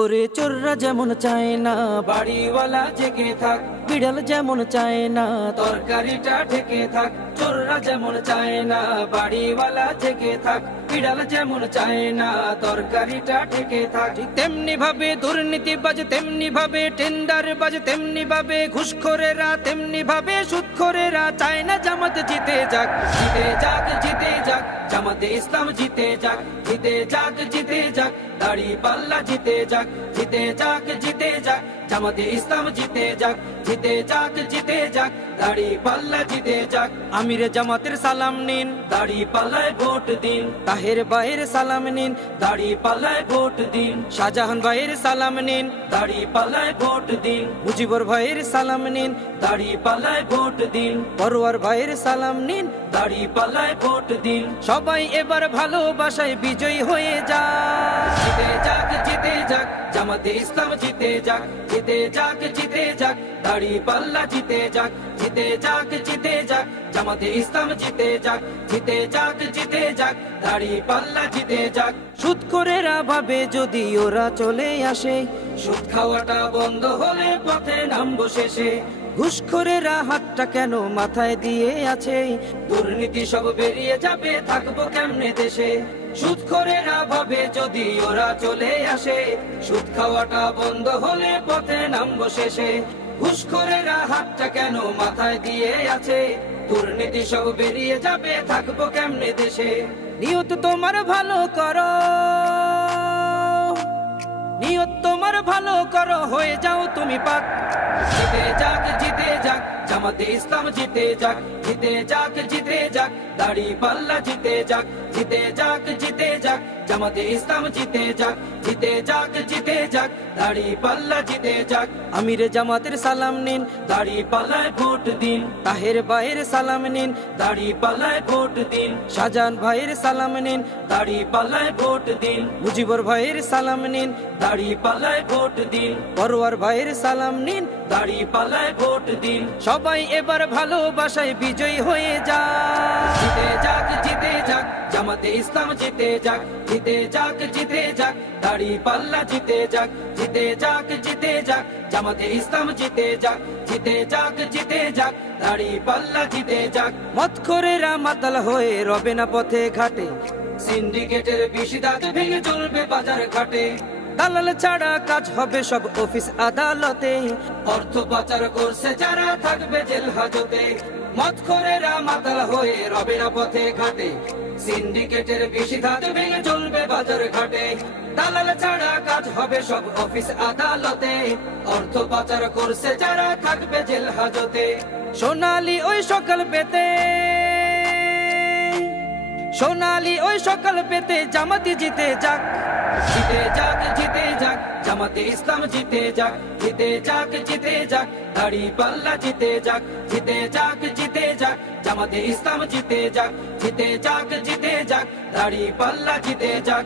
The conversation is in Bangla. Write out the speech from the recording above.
ওরে চোররা যেমন চায় না বাড়িওয়ালা জেগে থাক, বিড়াল যেমন চায় না তরকারিটা ঢেকে থাক। চোররা যেমন চায় না বাড়িওয়ালা জেগে থাক, বিড়াল যেমন চায় না তরকারিটা ঢেকে থাক। তেমনি ভাবে দুর্নীতিবাজ, তেমনি ভাবে টেন্ডার বাজ, তেমনি ভাবে ঘুষখোরেরা, তেমনি ভাবে সুদখোরেরা চায় না জামাত জিতে যাক। জিতে যাক, জিতে যাক, জামাতে ইসলাম জিতে যাক। জিতে যাক, জিতে যাক, দাড়ি পাল্লা জিতে যাক। জিতে যাক, জিতে যাক, জামাতে ইসলাম জিতে যাক। জিতে যাক, জিতে যাক, দাড়ি পাল্লা জিতে যাক। আমির জামাতের সালাম নিন, দাড়ি পাল্লায় ভোট দিন। তাহের ভাইয়ের সালাম নিন, দাড়ি পাল্লায় ভোট দিন। শাহজাহান ভাইয়ের সালাম নিন, দাড়ি পাল্লায় ভোট দিন। মুজিবুর ভাইয়ের সালাম নিন, দাড়ি পাল্লায় ভোট দিন। পরোয়ার ভাইয়ের সালাম নিন, দাড়ি পাল্লায় ভোট দিন। সবাই এবার ভালোবাসায় বিজয়ী হয়ে যাক। জিতে যাক, জিতে যাক, জামাতে ইসলাম জিতে যাক। জিতে যাক, জিতে যাক, দাড়ি পাল্লা জিতে যাক। জিতে যাক, জিতে যাক, জামাতে ইসলাম জিতে যাক। জিতে যাক, জিতে যাক, দাড়ি পাল্লা জিতে যাক। সুদখোরেরা ভাবে যদি ওরা চলে আসে, সুদ খাওয়াটা বন্ধ হলে পথে নামবো শেষে। ঘুষখোরেরা হাতটা কেন মাথায় দিয়ে আছে, দুর্নীতি সব বেরিয়ে যাবে, থাকবো কেমনে দেশে। সুদখোরেরা ভাবে যদি ওরা চলে আসে, সুদ খাওয়াটা বন্ধ হলে পথে নামবো শেষে। ঘুষখোরেরা হাতটা কেন মাথায় দিয়ে আছে, দুর্নীতি সব বেরিয়ে যাবে, থাকবো কেমনে দেশে। নিয়ত তোমার ভালো করো, নিয়ত তোমার ভালো করো, হয়ে যাও তুমি পাক। জিতে যাক, জিতে যাক, জামাতে ইসলাম জিতে যাক। জিতে যাক, জিতে যাক, দাড়ি পাল্লা জিতে যাক। জিতে যাক, জিতে যাক, জামাতে ইসলাম জিতে যাক। জিতে যাক, জিতে যাক, দাড়ি পাল্লা জিতে যাক। আমির জামাতের সালাম নিন, দাড়ি পাল্লায় ভোট দিন। তাহের ভাইয়ের সালাম নিন, দাড়ি পাল্লায় ভোট দিন। শাহজাহান ভাইয়ের সালাম নিন, দাড়ি পাল্লায় ভোট দিন। মুজিবুর ভাইয়ের সালাম নিন, দাড়ি পাল্লায় ভোট দিন। পরোয়ার ভাইয়ের সালাম নিন, দাড়ি পাল্লায় ভোট দিন। সবাই এবার ভালোবাসায় বিজয়ী হয়ে যাক। জিতে যাক, জিতে যাক, জামাতে ইসলাম জিতে যাক। জিতে যাক, জিতে যাক, দাড়ি পাল্লা জিতে যাক। জিতে যাক, জিতে যাক, জামাতে ইসলাম জিতে যাক। জিতে যাক, জিতে যাক, দাড়ি পাল্লা জিতে যাক। মদখোরেরা মাতাল হয়ে রবে না পথে ঘাটে, সিন্ডিকেটের বিশিদাত ভেঙে চলবে বাজার ঘাটে। দালাল ছাড়া কাজ হবে সব অফিস আদালতে, অর্থ পাচার করছে যারা থাকবে জেল হাজতে। মদখোরেরা মাতাল হয়ে রবে না পথে ঘাটে, সিন্ডিকেটের বিশিদাত ভেঙে চলবে বাজার ঘাটে। দালাল ছাড়া কাজ হবে সব অফিস আদালতে, অর্থ পাচার করছে যারা থাকবে জেল হাজতে। সোনালি ওই সকাল পেতে, সোনালি ওই সকাল পেতে জামাতে জিতে যাক। জিতে যাক, জিতে যাক, জামাতে ইসলাম জিতে যাক। জিতে যাক, জিতে যাক, দাড়ি পাল্লা জিতে যাক। জিতে যাক, জিতে যাক, জামাতে ইসলাম জিতে যাক। জিতে যাক, জিতে যাক, দাড়ি পাল্লা জিতে যাক।